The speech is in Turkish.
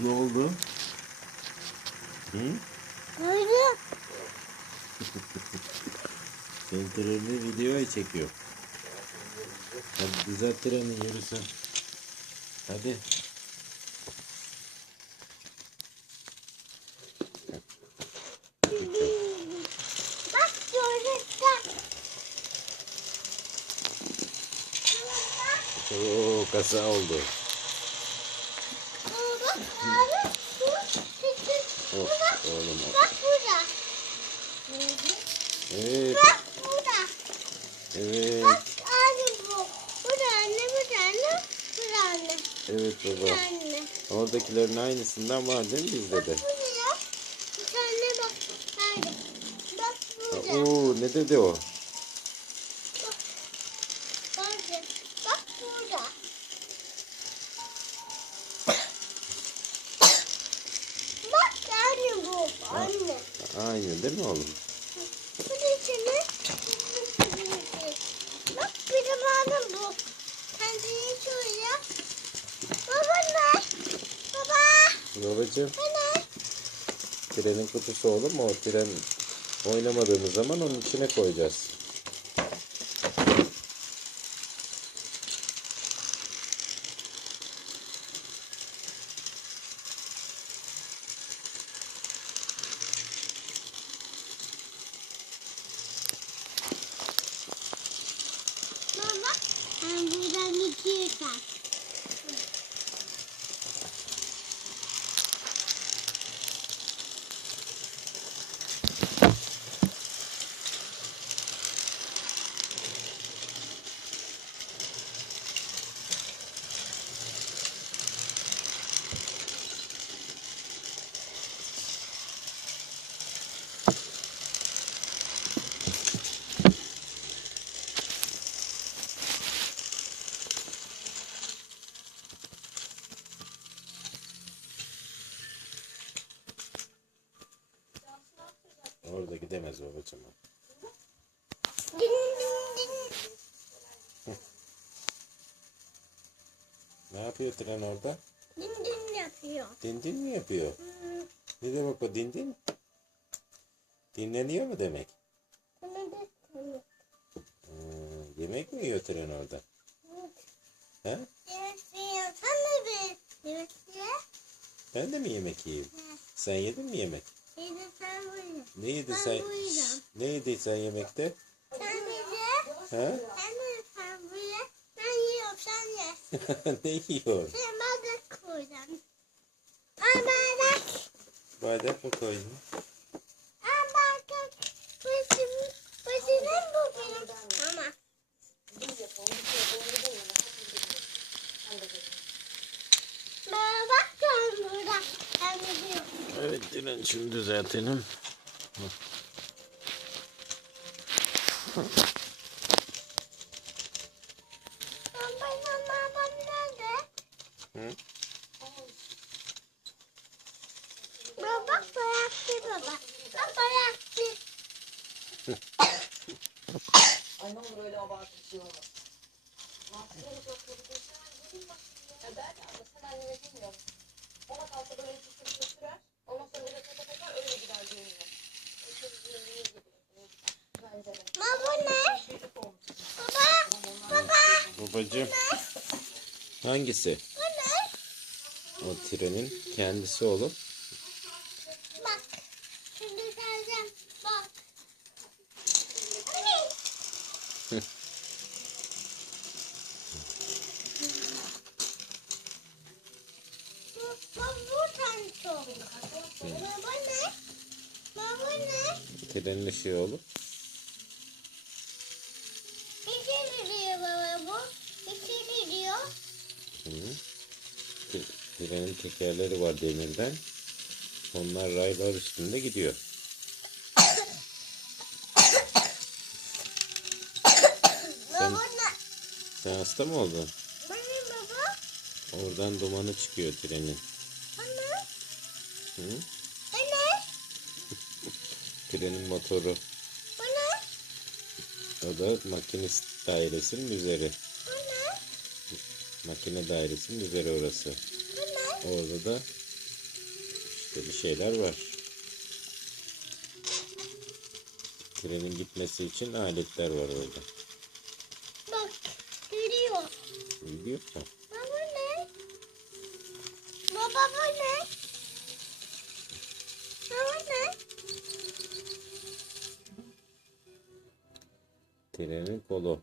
Ne oldu? Hı? Öyle. Senin trenini videoya çekiyor. Hadi düzelt treni, yürüsün. Hadi. Bak çocuklar. Oo, kaza oldu. Bak abi su çıktı. Oh, oğlum. Bak burada. Evet. Bak burada. Evet. Bak abi bu. Burada anne, burada anne, burada anne. Evet Bir baba. anne. Oradakilerin aynısından var değil mi bizde de? Bak buraya. Bir tane bak. Nerede? Bak burada. Oo, ne dedi o? Nerede? Bak burada. Bak anne bu. Anne. Aynı değil mi oğlum? Bu da içine. Bak benim annem bu. Kendini şöyle. Baba ne? Baba. Babacığım, Bu ne? trenin kutusu olur mu? O tren oynamadığımız zaman onun içine koyacağız. Baba. Ben buradan gidiyorsam. Orada gidemez babacığım. Din din din. Ne yapıyor tren orada? Din din yapıyor. Din din mi yapıyor? Ne demek o din din? Dinleniyor mu demek? Bunu da tanıyor. Yemek mi yiyor tren orada? He? Evet, sen de bir. Evet, ye. Ben de mi yemek yiyeyim? Sen yedin mi yemek? Yedi sen buyurun. Ne yedin Ben sen? buyurun. Ne yedin sen yemekte? Sen de ye. He? Sen buyur. Ben yiyorum, sen ye. Ne yiyor? Sen bardak koydum. Al bardak. Bardak mı koydun? Al bardak. Bu senin, bu benim. Ama. Bana bak ben burada. Ben gidiyorum. Evet, tren şimdi düzeltelim. Baba nerede? Hı? Baba bıraktı baba. Baba bıraktı. Ay ne olur öyle abartılı şey olmaz. Ya der ya ama sen annene bilmiyorum. Ona kalsa böyle bir sürer. Ondan sonra böyle takar öyle gider düğününe. Bence de. Baba ne? Çocuk olmuş. Baba. Babacığım. Hangisi? Bu ne? O trenin kendisi oğlum. Bak. Şimdi geleceğim. Bak. Anne. Bu tanto. Baba ne? Baba ne? Trenin ışığı oğlum. İçeri gidiyor baba bu. İçeri gidiyor. Hı. Trenin tekerleri var demirden. Onlar raylar üstünde gidiyor. Baba ne? Sen hasta mı oldun? Benim baba. Oradan dumanı çıkıyor trenin. Anne. Hı? Anne. trenin motoru. Bu ne? O da makinist dairesinin üzeri. Bu ne? Makine dairesinin üzeri orası. Bu ne? Orada da işte bir şeyler var. Trenin gitmesi için aletler var orada. Bak. Yürüyor. Yürüyor mu? Baba bu ne? Baba bu ne? Baba ne? Trenin kolu.